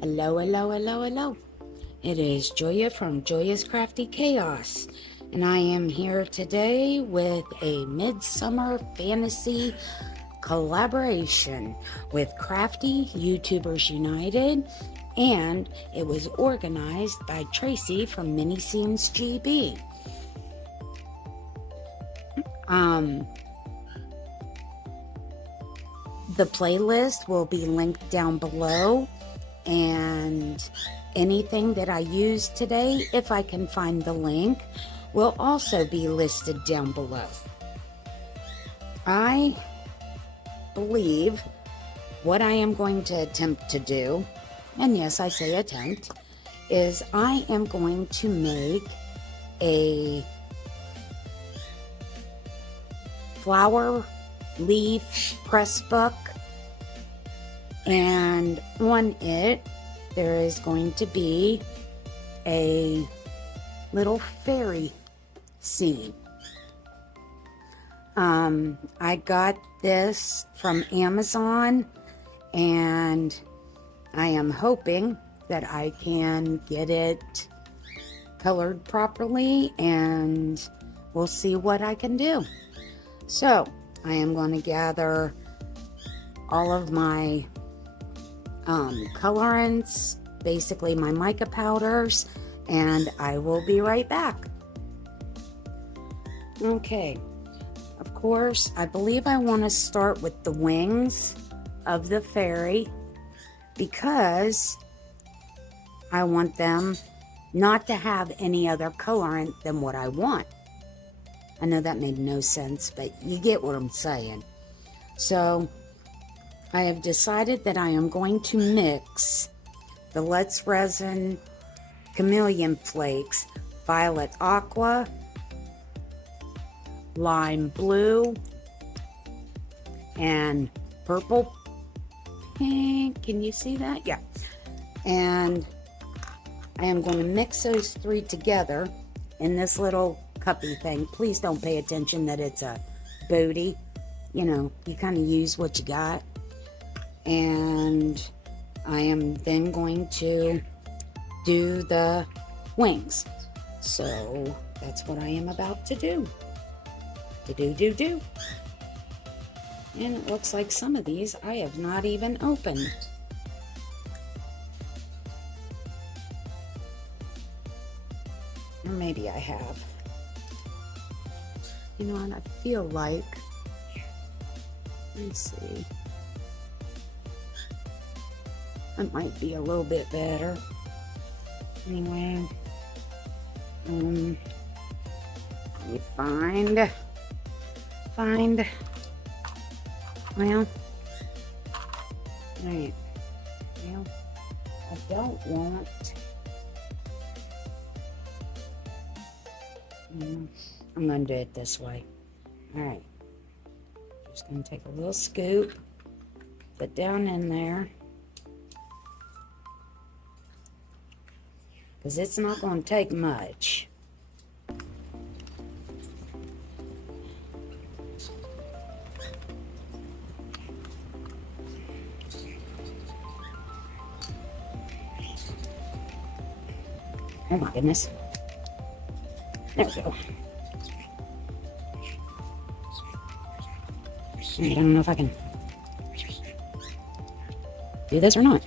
Hello, hello, hello, hello. It is Joya from Joya's Crafty Chaos, and I am here today with a Midsummer fantasy collaboration with Crafty Youtubers United, and it was organized by Tracey from Mini Scenes GB. The playlist will be linked down below, and anything that I used today, if I can find the link, will also be listed down below. I believe what I am going to attempt to do, and yes, I say attempt, is I am going to make a flower leaf press book, and on it there is going to be a little fairy scene. I got this from Amazon, and I am hoping that I can get it colored properly, and we'll see what I can do. So I am going to gather all of my colorants, basically my mica powders, and I will be right back. Okay, of course, I believe I want to start with the wings of the fairy because I want them not to have any other colorant than what I want. I know that made no sense, but you get what I'm saying. So I have decided that I am going to mix the Let's Resin Chameleon Flakes, Violet Aqua, Lime Blue, and Purple Pink. Can you see that? Yeah. And I am going to mix those three together in this little cuppy thing. Please don't pay attention that it's a booty. You know, you kind of use what you got. And I am then going to do the wings. So that's what I am about to do. Do. And it looks like some of these I have not even opened. Or maybe I have. You know what, I feel like, let me see. That might be a little bit better. Anyway, let me find, well, alright, well, I don't want, I'm going to do it this way. Alright, just going to take a little scoop, put down in there, because it's not going to take much. Oh my goodness. There we go. I don't know if I can do this or not.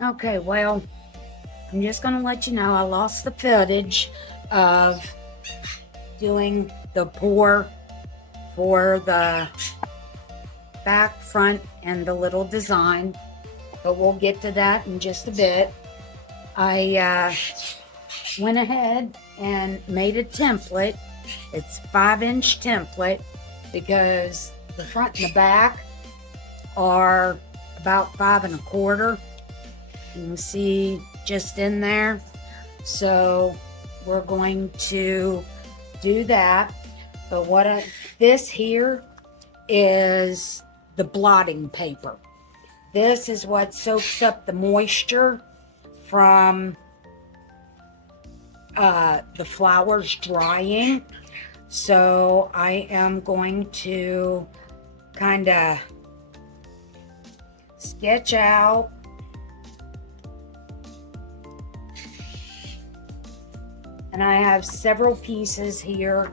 Okay, well, I'm just going to let you know I lost the footage of doing the pour for the back, front, and the little design, but we'll get to that in just a bit. I went ahead and made a template. It's 5-inch template because the front and the back are about 5 1/4. You can see just in there. So we're going to do that. But this here is the blotting paper. This is what soaks up the moisture from the flowers drying. So I am going to kind of sketch out and I have several pieces here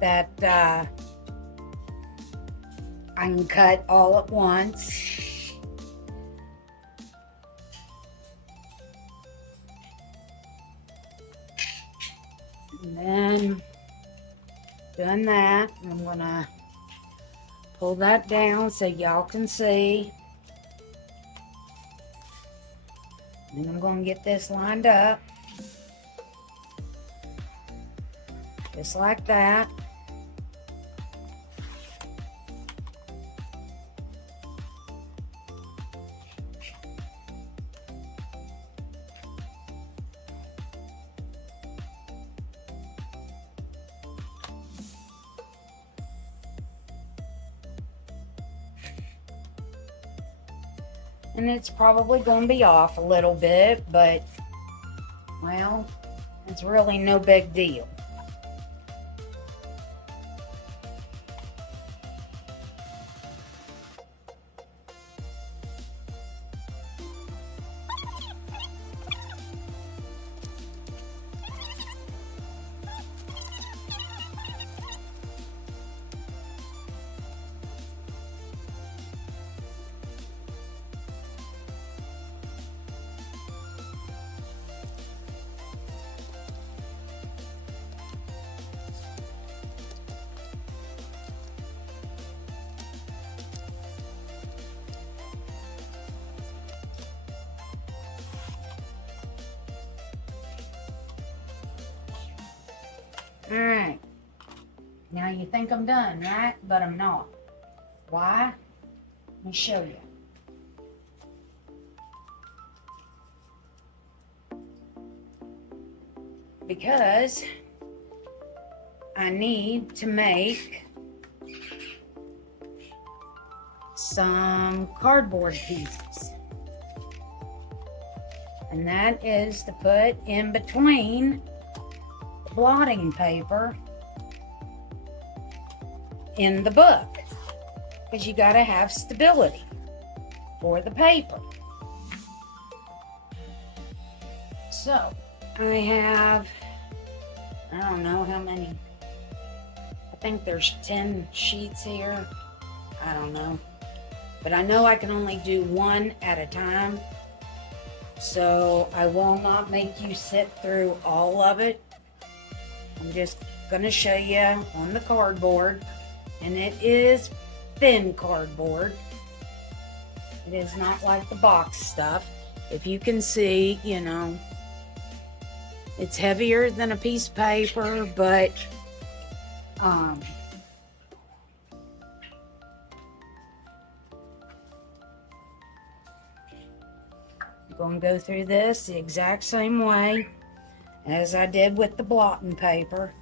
that I can cut all at once. And then done that, I'm gonna pull that down so y'all can see. And I'm gonna get this lined up just like that. And it's probably going to be off a little bit, but, well, it's really no big deal. Alright, now you think I'm done, right? But I'm not. Why? Let me show you. Because I need to make some cardboard pieces. And that is to put in between blotting paper in the book, because you got to have stability for the paper. So I have, I don't know how many, I think there's 10 sheets here. I don't know, but I know I can only do one at a time, so I will not make you sit through all of it. I'm just going to show you on the cardboard, and it is thin cardboard. It is not like the box stuff. If you can see, you know, it's heavier than a piece of paper, but I'm going to go through this the exact same way as I did with the blotting paper.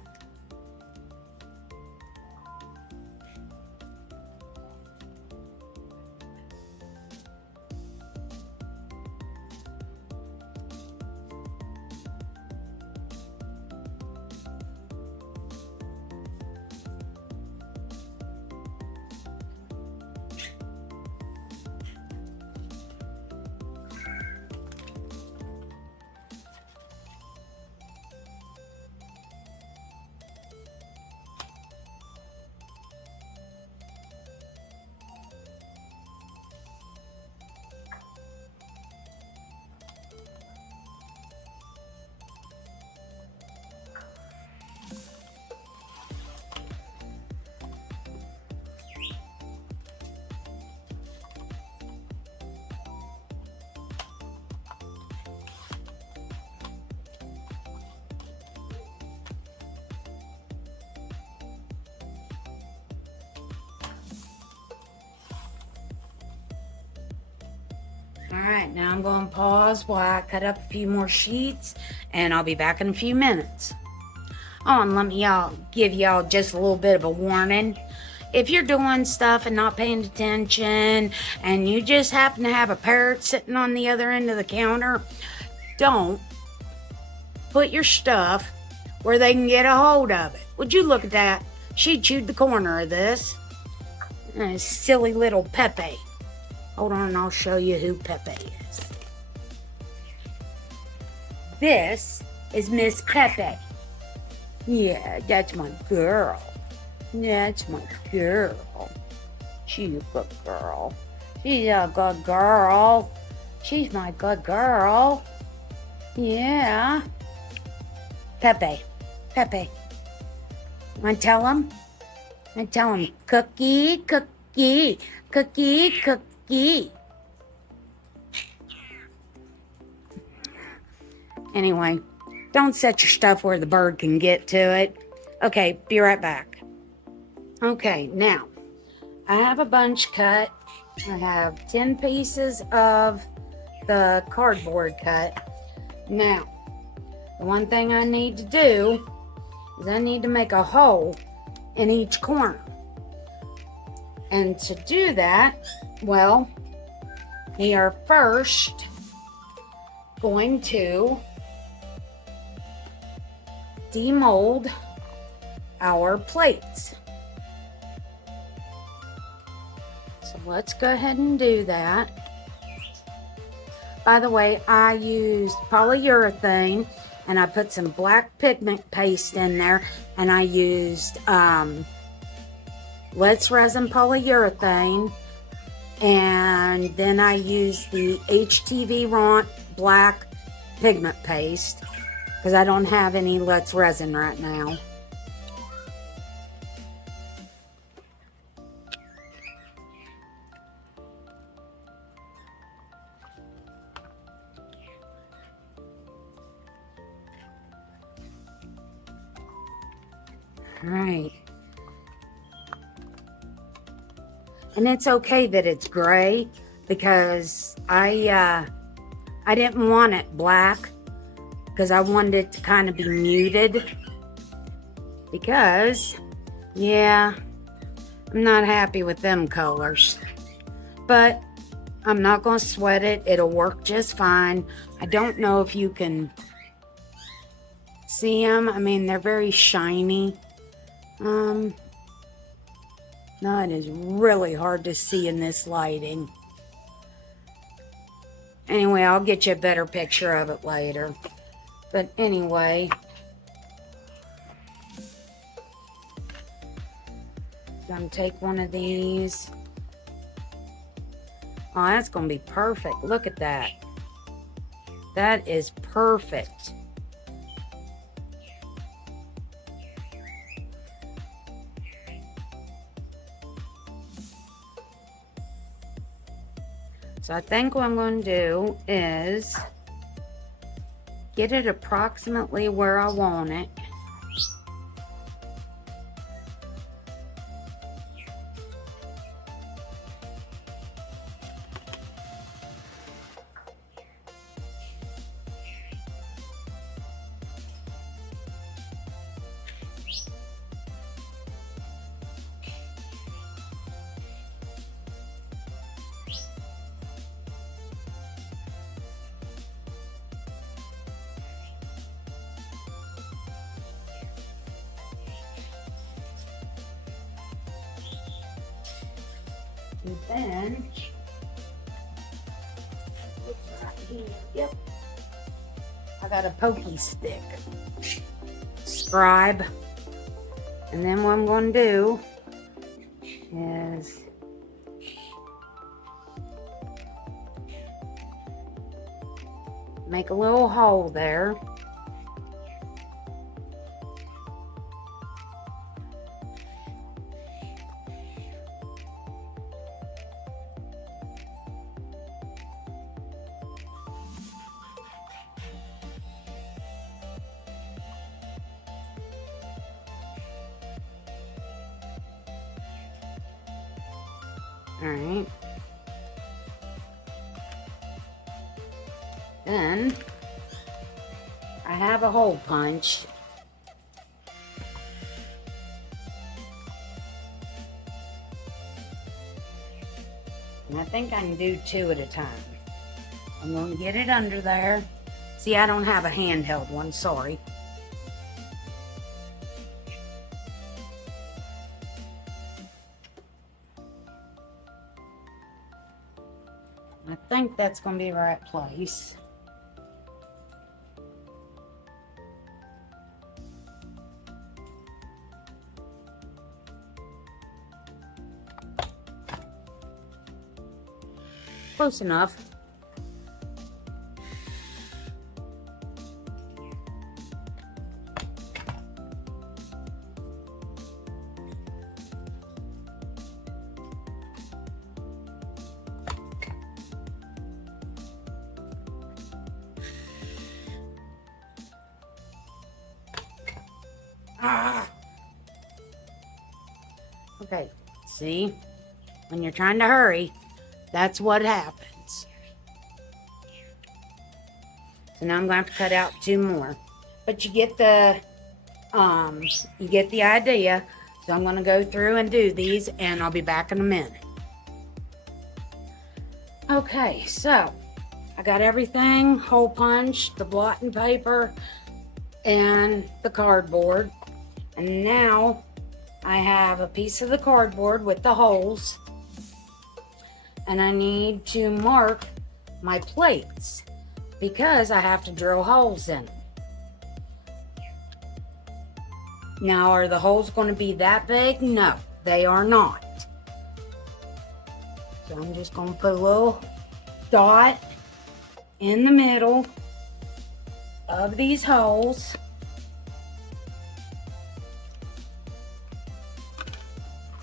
Alright, now I'm going to pause while I cut up a few more sheets, and I'll be back in a few minutes. Oh, and let me give y'all just a little bit of a warning. If you're doing stuff and not paying attention, and you just happen to have a parrot sitting on the other end of the counter, don't put your stuff where they can get a hold of it. Would you look at that? She chewed the corner of this. Silly little Pepe. Hold on, I'll show you who Pepe is. This is Miss Pepe. Yeah, that's my girl. That's my girl. She's a good girl. She's a good girl. She's my good girl. Yeah. Pepe. Pepe. I tell him? I tell him, cookie, cookie, cookie, cookie. Anyway, don't set your stuff where the bird can get to it. Okay, be right back. Okay, now, I have a bunch cut. I have 10 pieces of the cardboard cut. Now, the one thing I need to do is I need to make a hole in each corner. And to do that, well, we are first going to demold our plates. So let's go ahead and do that. By the way, I used polyurethane and I put some black pigment paste in there, and I used Let's Resin polyurethane, and then I used the HTV Ront black pigment paste because I don't have any Let's Resin right now. All right. And it's okay that it's gray because I didn't want it black because I wanted it to kind of be muted because, yeah, I'm not happy with them colors. But I'm not going to sweat it. It'll work just fine. I don't know if you can see them. I mean, they're very shiny. No, it is really hard to see in this lighting. Anyway, I'll get you a better picture of it later. But anyway, I'm going to take one of these. Oh, that's going to be perfect. Look at that. That is perfect. So I think what I'm going to do is get it approximately where I want it. And then, right here, yep, I got a pokey stick, scribe, and then what I'm going to do is make a little hole there. All right. Then I have a hole punch. And I think I can do 2 at a time. I'm going to get it under there. See, I don't have a handheld one, sorry. I think that's going to be the right place. Close enough. Okay, see, when you're trying to hurry, that's what happens. So now I'm going to have to cut out 2 more. But you get the idea. So I'm going to go through and do these, and I'll be back in a minute. Okay, so I got everything, hole punch, the blotting paper, and the cardboard. And now I have a piece of the cardboard with the holes, and I need to mark my plates because I have to drill holes in them. Now, are the holes going to be that big? No, they are not. So I'm just going to put a little dot in the middle of these holes.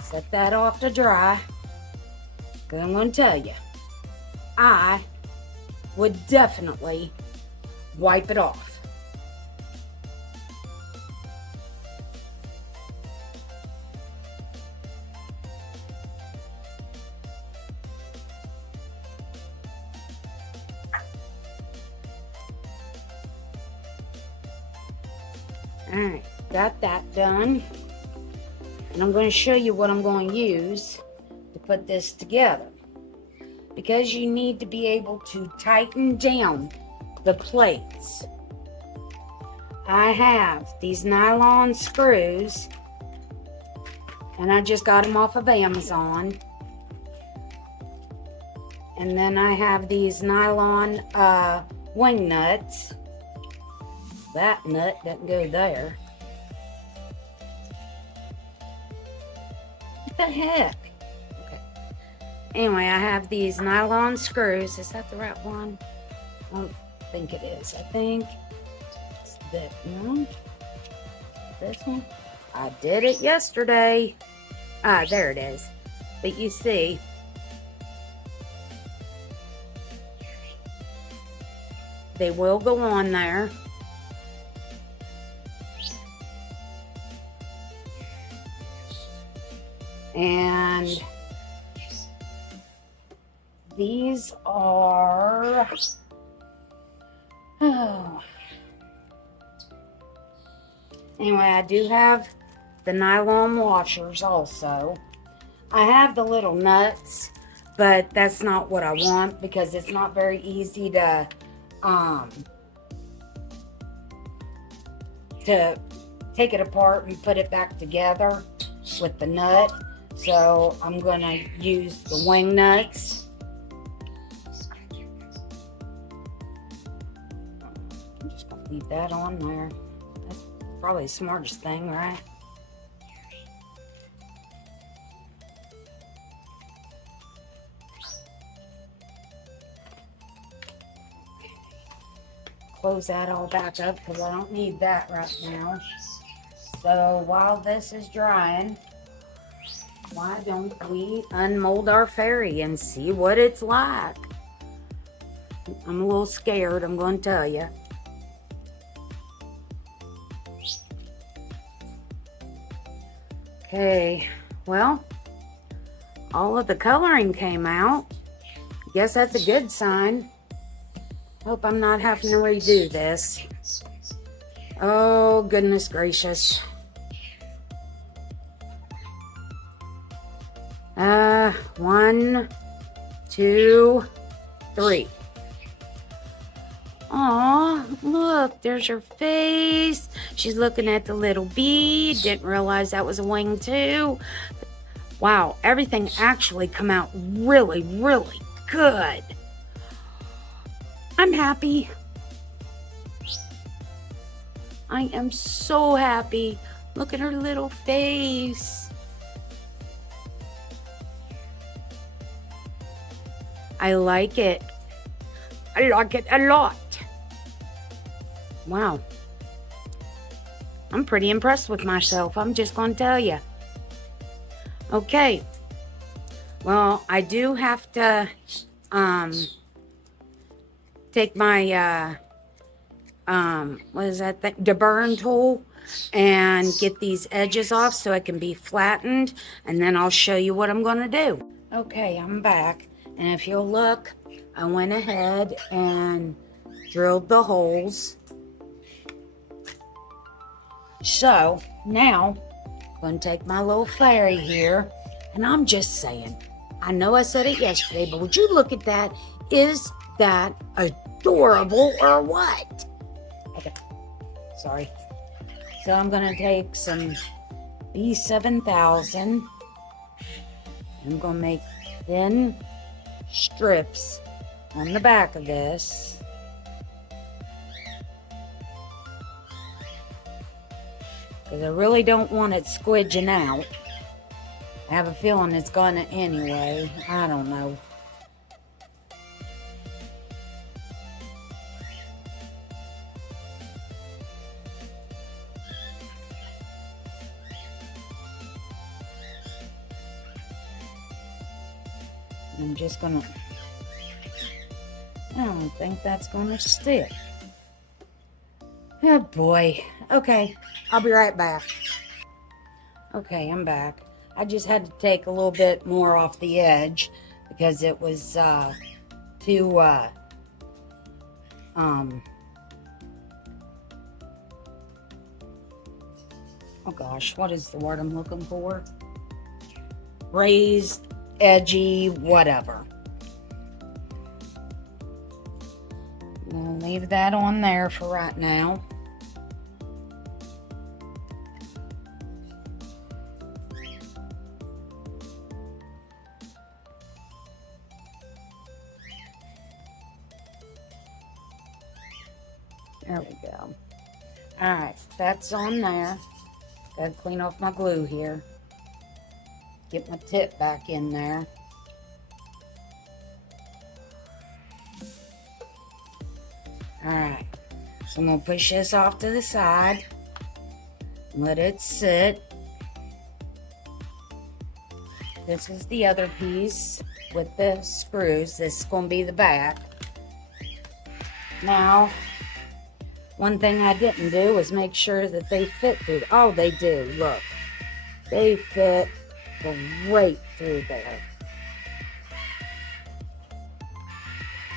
Set that off to dry. Because I'm going to tell you, I would definitely wipe it off. Alright, got that done. And I'm going to show you what I'm going to use to put this together. Because you need to be able to tighten down the plates. I have these nylon screws, and I just got them off of Amazon. And then I have these nylon wing nuts. That nut doesn't go there. What the heck? Okay. Anyway, I have these nylon screws. Is that the right one? I don't think it is. I think it's that one. This one. I did it yesterday. Ah, there it is. But you see, they will go on there. And these are, anyway, I do have the nylon washers also. I have the little nuts, but that's not what I want because it's not very easy to take it apart and put it back together with the nut. So I'm going to use the wing nuts. I'm just going to leave that on there. That's probably the smartest thing, right? Close that all back up because I don't need that right now. So while this is drying, why don't we unmold our fairy and see what it's like? I'm a little scared, I'm going to tell you. Okay, well, all of the coloring came out. Guess that's a good sign. Hope I'm not having to redo this. Oh, goodness gracious. 1, 2, 3. Aw, look, there's her face. She's looking at the little bead. Didn't realize that was a wing too. Wow, everything actually come out really, really good. I'm happy. I am so happy. Look at her little face. I like it. I like it a lot. Wow. I'm pretty impressed with myself. I'm just going to tell you. Okay. Well, I do have to take my what is that thing? Deburn tool and get these edges off so it can be flattened, and then I'll show you what I'm going to do. Okay, I'm back, and if you'll look, I went ahead and drilled the holes. So now I'm going to take my little fairy here, and I'm just saying, I know I said it yesterday, but would you look at that? Is that adorable or what? Okay, sorry. So I'm going to take some B7000. I'm going to make thin strips on the back of this. Because I really don't want it squidging out. I have a feeling it's gonna anyway. I don't know. I'm just gonna... I don't think that's gonna stick. Oh boy. Okay, I'll be right back. Okay, I'm back. I just had to take a little bit more off the edge because it was too oh gosh, what is the word I'm looking for? Raised, edgy, whatever. I'll leave that on there for right now. There we go. Alright, that's on there. Gotta clean off my glue here. Get my tip back in there. Alright, so I'm going to push this off to the side. Let it sit. This is the other piece with the screws. This is going to be the back. Now, one thing I didn't do was make sure that they fit through. Oh, they do. Look. They fit great through there.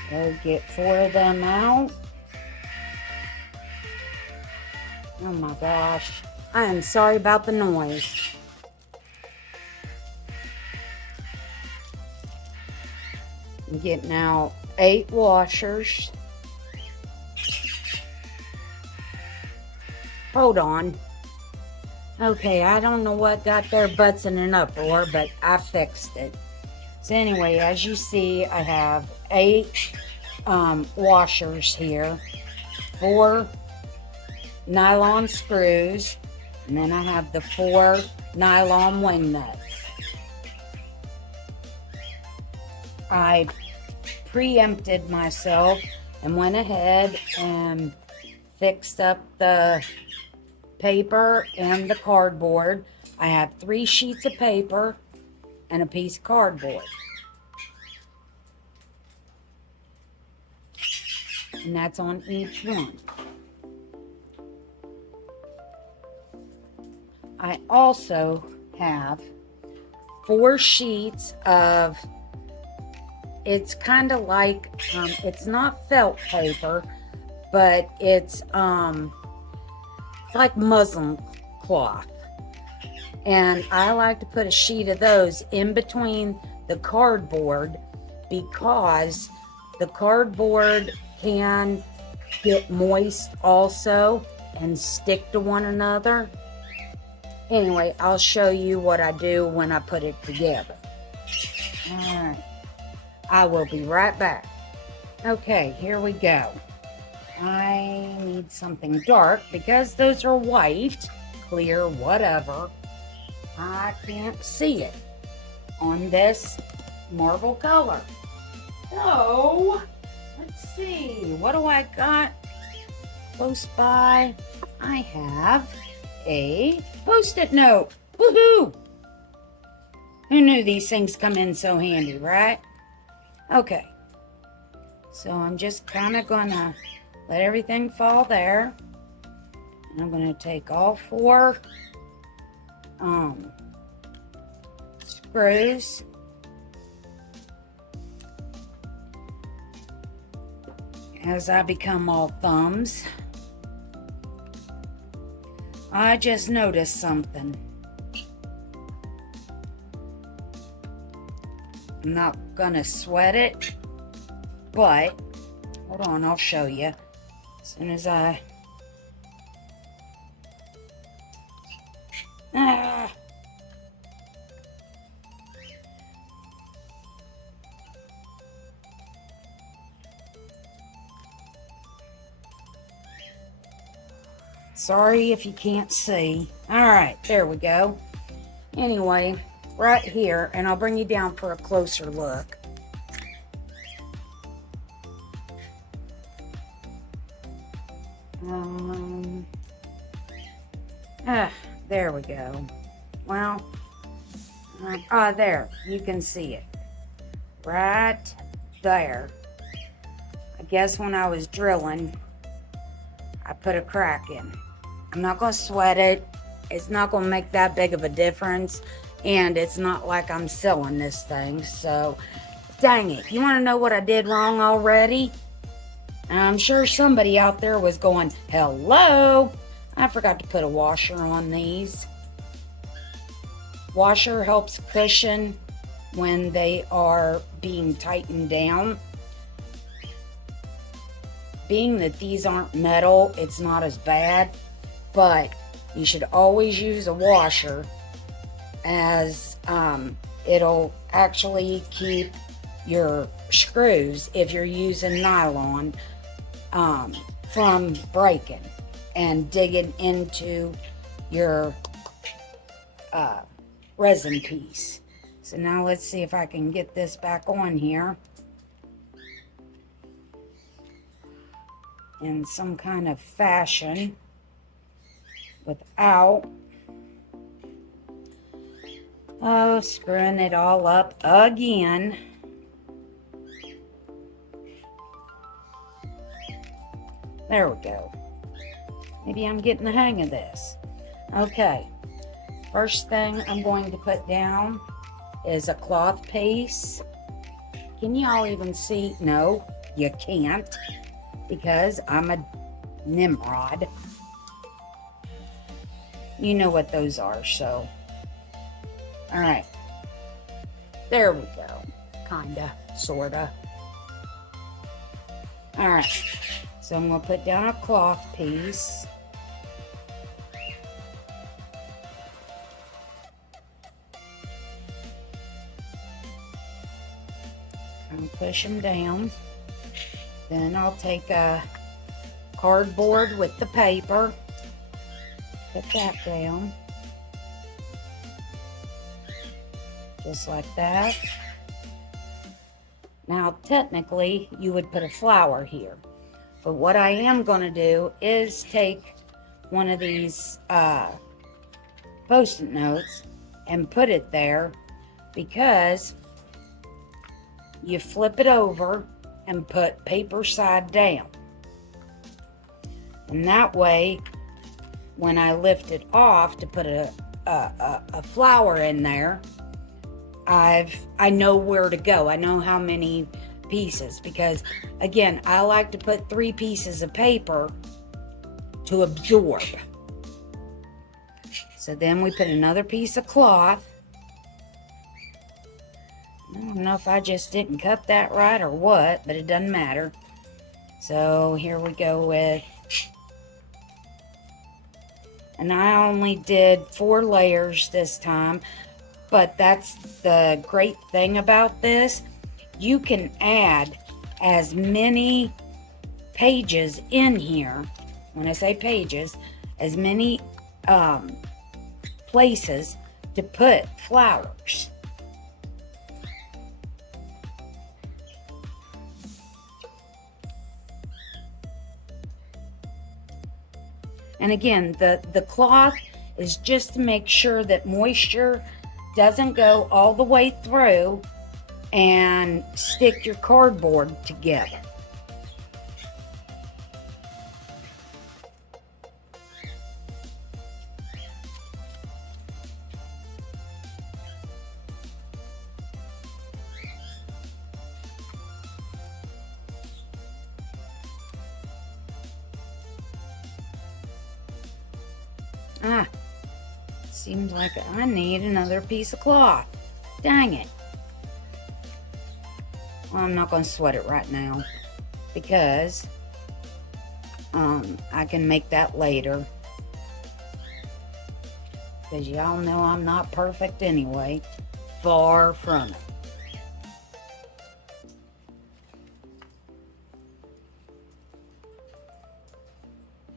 So get 4 of them out. Oh my gosh. I am sorry about the noise. I'm getting out 8 washers. Hold on. Okay, I don't know what got their butts in an uproar, but I fixed it. So anyway, as you see, I have 8 washers here, 4 nylon screws, and then I have the 4 nylon wing nuts. I preempted myself and went ahead and fixed up the paper and the cardboard. I have 3 sheets of paper and a piece of cardboard. And that's on each one. I also have 4 sheets of it's kind of like, it's not felt paper, but it's like muslin cloth. And I like to put a sheet of those in between the cardboard, because the cardboard can get moist also and stick to one another. Anyway, I'll show you what I do when I put it together. Alright, I will be right back. Okay, here we go. I need something dark because those are white, clear, whatever. I can't see it on this marble color. So, let's see, what do I got close by? I have a Post-it note. Woohoo! Who knew these things come in so handy, right? Okay. So I'm just kind of gonna let everything fall there. And I'm gonna take all 4 screws. As I become all thumbs. I just noticed something. I'm not gonna sweat it, but hold on, I'll show you. As soon as I sorry if you can't see. Alright, there we go. Anyway, right here, and I'll bring you down for a closer look. There we go. Well, there, you can see it. Right there. I guess when I was drilling, I put a crack in. I'm not going to sweat it. It's not going to make that big of a difference. And it's not like I'm selling this thing. So, dang it. You want to know what I did wrong already? I'm sure somebody out there was going, hello. I forgot to put a washer on these. Washer helps cushion when they are being tightened down. Being that these aren't metal, it's not as bad, but you should always use a washer, as it'll actually keep your screws, if you're using nylon, from breaking and digging into your resin piece. So now let's see if I can get this back on here in some kind of fashion without screwing it all up again. There we go. Maybe I'm getting the hang of this. Okay, first thing I'm going to put down is a cloth piece. Can y'all even see? No, you can't, because I'm a Nimrod. You know what those are, so. Alright. There we go. Kinda, sorta. Alright. So I'm going to put down a cloth piece. And push them down. Then I'll take a cardboard with the paper. Put that down. Just like that. Now, technically, you would put a flower here. But what I am going to do is take one of these Post-it notes and put it there, because you flip it over and put paper side down. And that way, when I lift it off to put a flower in there, I know where to go. I know how many pieces, because again, I like to put 3 pieces of paper to absorb. So then we put another piece of cloth. I don't know if I just didn't cut that right or what, but it doesn't matter. So here we go with, and I only did 4 layers this time, but that's the great thing about this. You can add as many pages in here, when I say pages, as many places to put flowers. And again, the cloth is just to make sure that moisture doesn't go all the way through and stick your cardboard together. Ah, seems like I need another piece of cloth. Dang it. Well, I'm not going to sweat it right now, because I can make that later. Because y'all know I'm not perfect anyway. Far from it.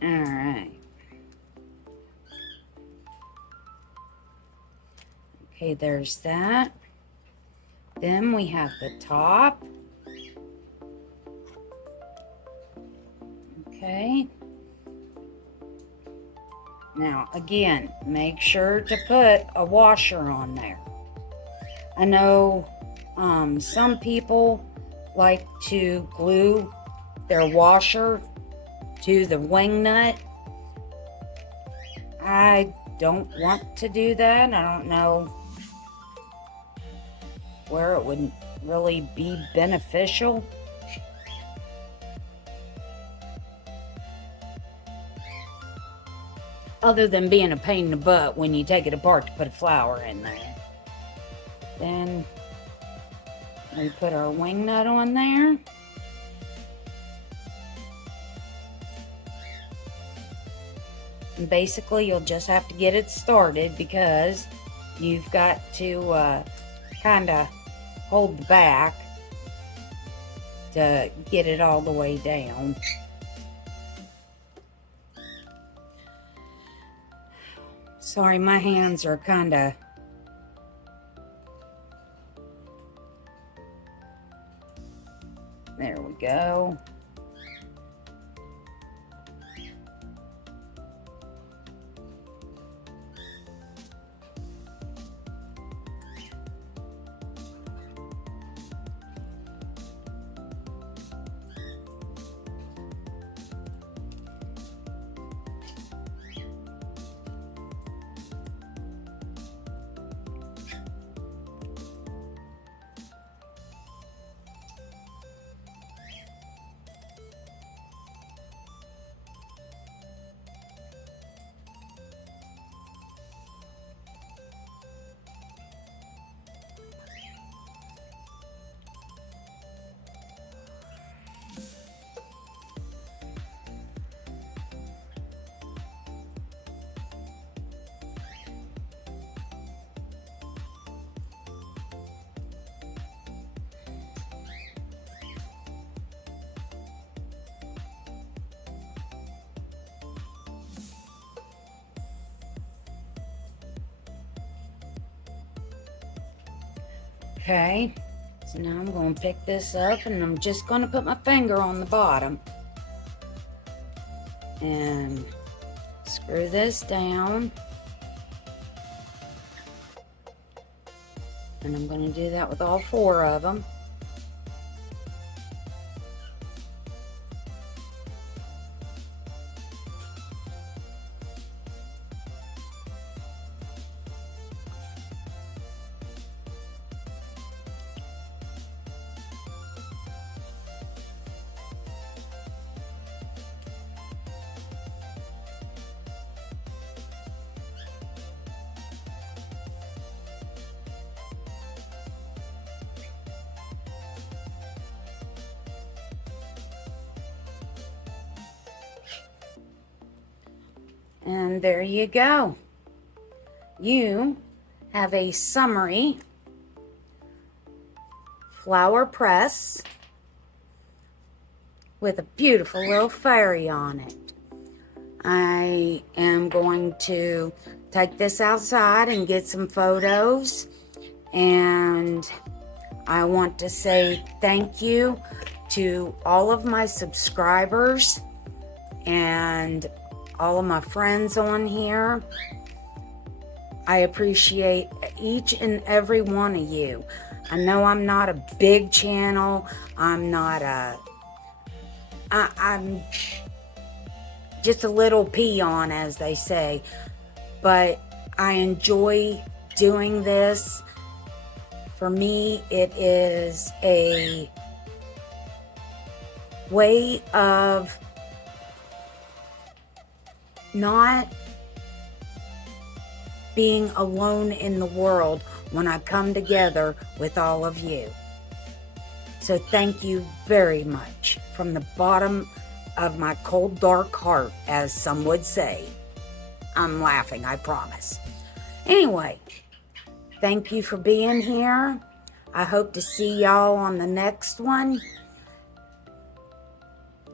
Alright. Okay, there's that. Then we have the top. Okay. Now, again, make sure to put a washer on there. I know some people like to glue their washer to the wing nut. I don't want to do that. I don't know where it would really be beneficial. Other than being a pain in the butt when you take it apart to put a flower in there. Then we put our wing nut on there. And basically you'll just have to get it started, because you've got to kind of hold the back to get it all the way down. Sorry, my hands are kind of... There we go. Okay, so now I'm going to pick this up, and I'm just going to put my finger on the bottom and screw this down. And I'm going to do that with all 4 of them. And there you go. You have a summery flower press with a beautiful little fairy on it. I am going to take this outside and get some photos, and I want to say thank you to all of my subscribers and all of my friends on here. I appreciate each and every one of you. I know I'm not a big channel. I'm just a little peon, as they say. But I enjoy doing this. For me, it is a way of not being alone in the world when I come together with all of you. So thank you very much from the bottom of my cold, dark heart, as some would say. I'm laughing, I promise. Anyway, thank you for being here. I hope to see y'all on the next one.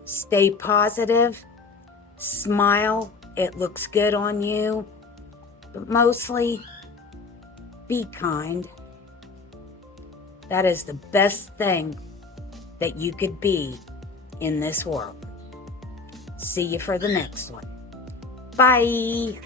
Stay positive. Smile. It looks good on you. But mostly, be kind. That is the best thing that you could be in this world. See you for the next one. Bye.